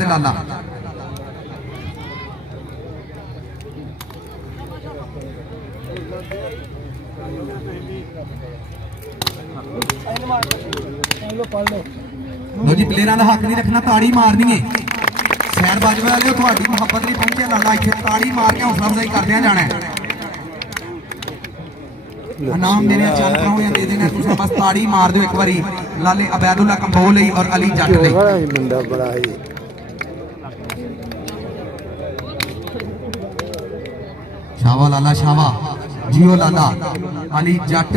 ते लाला लो जी प्लेयरां दा हक नहीं रखना ताड़ी मारनी है सैर बाजवा वाले थोड़ी मुहब्बत नहीं पहुंचे लाला इत्थे ताड़ी मार के हौसला अफजाई करदे जाना है इनाम देने चल पाओ या दे देना तुम बस ताड़ी मार दो एक बारी लाले अबैदुल्ला कंबोल और अली जट ले शावा लाला शावा जियो लाला अली जट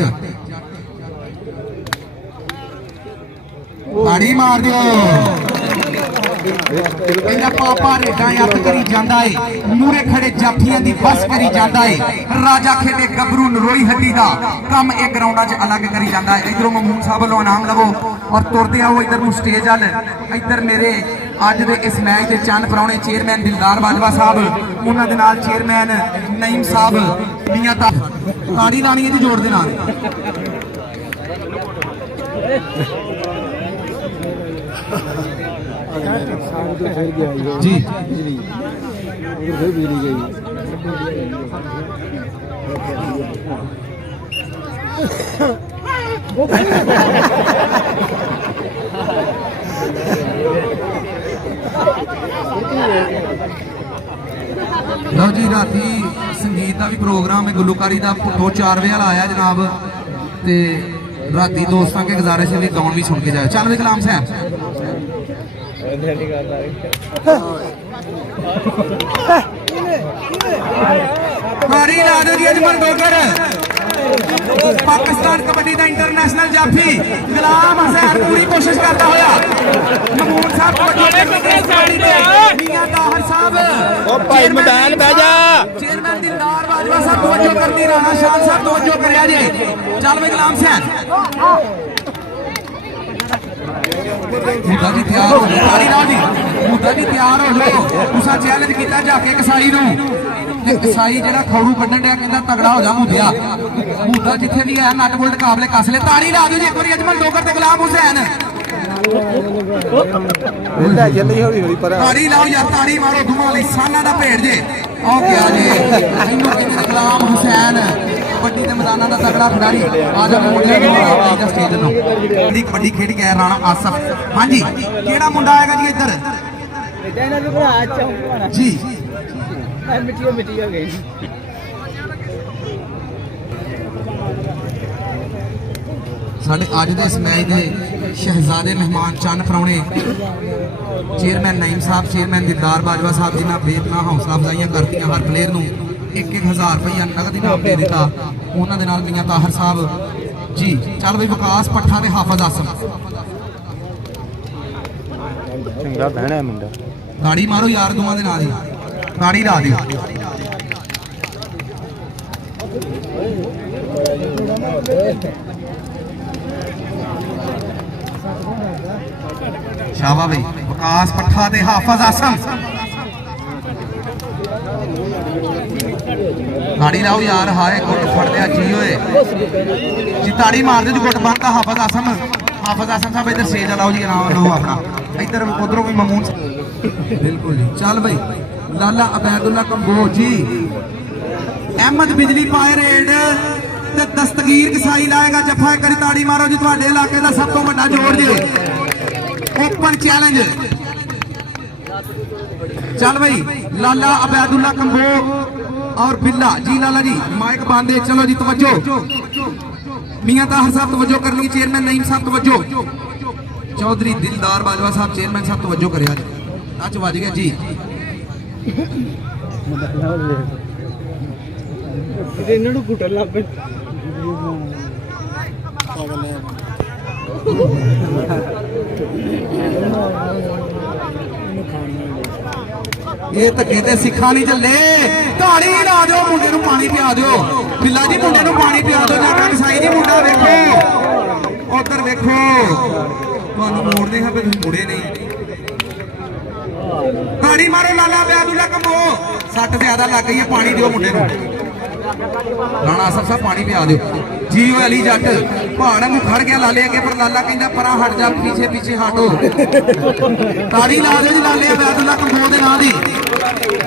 ताड़ी मार दो पापा रेडा अत करी जांदा है मूरे खड़े जाफियां दी बस करी जांदा है राजा खेडे गबरू नरोई हड्डी दा कम एक ग्राउंडा च अलग करी जांदा है इधरों ममून साहब वालों इनाम लवो और तुरदे आओ इधर नूं स्टेज अल इधर मेरे अज दे इस मैच दे चंद परौणे चेयरमैन दिलदार बाजवा साहब उन्हां दे नाल चेयरमैन नईम साहब मियां ताड़ी लानी है जी जोड़ दे नाल जी लो जी राती संगीत का भी प्रोग्राम है गुलूकारी का पुट्ठो 4 बजे वाला आया जनाब ते राती दोस्तों के गुजारिश है गाउन भी सुन के जाए चल वे कलाम साहब मारी ला दो जी अजमल डोगर पाकिस्तान कबड्डी का इंटरनेशनल जाफी गुलाम हुसैन पूरी कोशिश करता होया ममून साहब मियां ताहिर साहब भाई मैदान बह जा चेयरमैन दिलदार बाजवा साहब तवज्जो करनी राणा शाह साहब तवज्जो करया जी चल वे गुलाम हुसैन मुद्दा जी तैयार हो लो ताड़ी लाओ जी मुद्दा जी तैयार हो लो तुसा चैलेंज किया जाके कसाई नूं कसाई जेड़ा खौड़ू कड्ढण दिया कहंदा तगड़ा हो जा मुद्दिया मुद्दा जिथे भी है नट बुलट काबले कस ले ताड़ी ला दो जी एक बार अजमल डोगर ते गुलाम हुसैन ताड़ी लाओ यार ताड़ी मारो दुआ लिसाना दा भेड़ जे आओ क्या जी इन्हों कहंदे गुलाम हुसैन कबड्डी के मैदान का तगड़ा खिलाड़ी आज मुंडे स्टेज नो कबड्डी खेड गया राणा आसफ हाँ जी केड़ा मुंडा आएगा जी इधर जी मिट्टी हो गई साडे अज दे इस मैच के शहजादे मेहमान चंद परौणे चेयरमैन नईम साहब चेयरमैन दिलदार बाजवा साहब जिन्हें बेतना हौसला अफजाइयां करती हर प्लेयर नूं 1-1000 रुपया नगद इनाम दे दिता उन्होंने नाल मियां ताहिर साहब जी चल बई विकास पट्ठा ते हाफिज आसम चंगा बहना है मुंडा ताड़ी मारो यार दोवां दे नाल ही ताड़ी ला दिओ शाबा भाई विकास पट्ठा ते हाफिज आसम ताड़ी लाओ यार हाय गुट फड़ लिया जी होए जी ताड़ी मार दे जी गुट बनता हाफिज आसम साहब इधर स्टेज लाओ जी नाम लो अपना इधर उधरों भी ममून बिल्कुल जी चल भाई लाला अबैदुल्ला कंबोज जी अहमद बिजली पाए रेड ते दस्तगीर कसाई लाएगा जफा करी ताड़ी मारो जी तुहाडे इलाके दा सब तो बड़ा जोड़ जी ओपन चैलेंज चल भाई लाला अबैदुल्ला कंबोज और बिल्ला जी लाला जी माइक बांधे चलो जी तवज्जो मियां ताहिर साहब तवज्जो कर ली चेयरमैन नईम साहब तवज्जो चौधरी दिलदार बाजवा साहब चेयरमैन साहब तवज्जो करे आज बज गया जी ये धक्के ते सिखा नहीं चले ताड़ी ला दो मुंडे नूं पानी पिया दो बिल्ला जी मुंडे नूं पानी पिया दो जाटा कसाई जी मुंडा वेखो उधर वेखो तुहानूं मोड़दे हैं पर मुड़े नहीं ताड़ी मारो लाला अबैदुल्ला कंबोज सट ज्यादा लग गई है पानी दिओ मुंडे नूं राणा आसफ साहब पानी पिया दो ਜੀਓ ਅਲੀ ਜੱਟ ਪਹਾੜਾਂ ਨੂੰ ਖੜ ਗਿਆ ਲਾਲੇ ਅੱਗੇ ਪਰ ਲਾਲਾ ਕਹਿੰਦਾ ਪਰਾਂ ਹਟ ਜਾ ਪਿੱਛੇ ਪਿੱਛੇ ਹਟੋ ਤਾੜੀ ਲਾ ਦਿਓ ਜੀ ਲਾਲੇ ਅਬੈਦੁੱਲਾ ਕੰਬੋਜ ਦੇ ਨਾਂ ਦੀ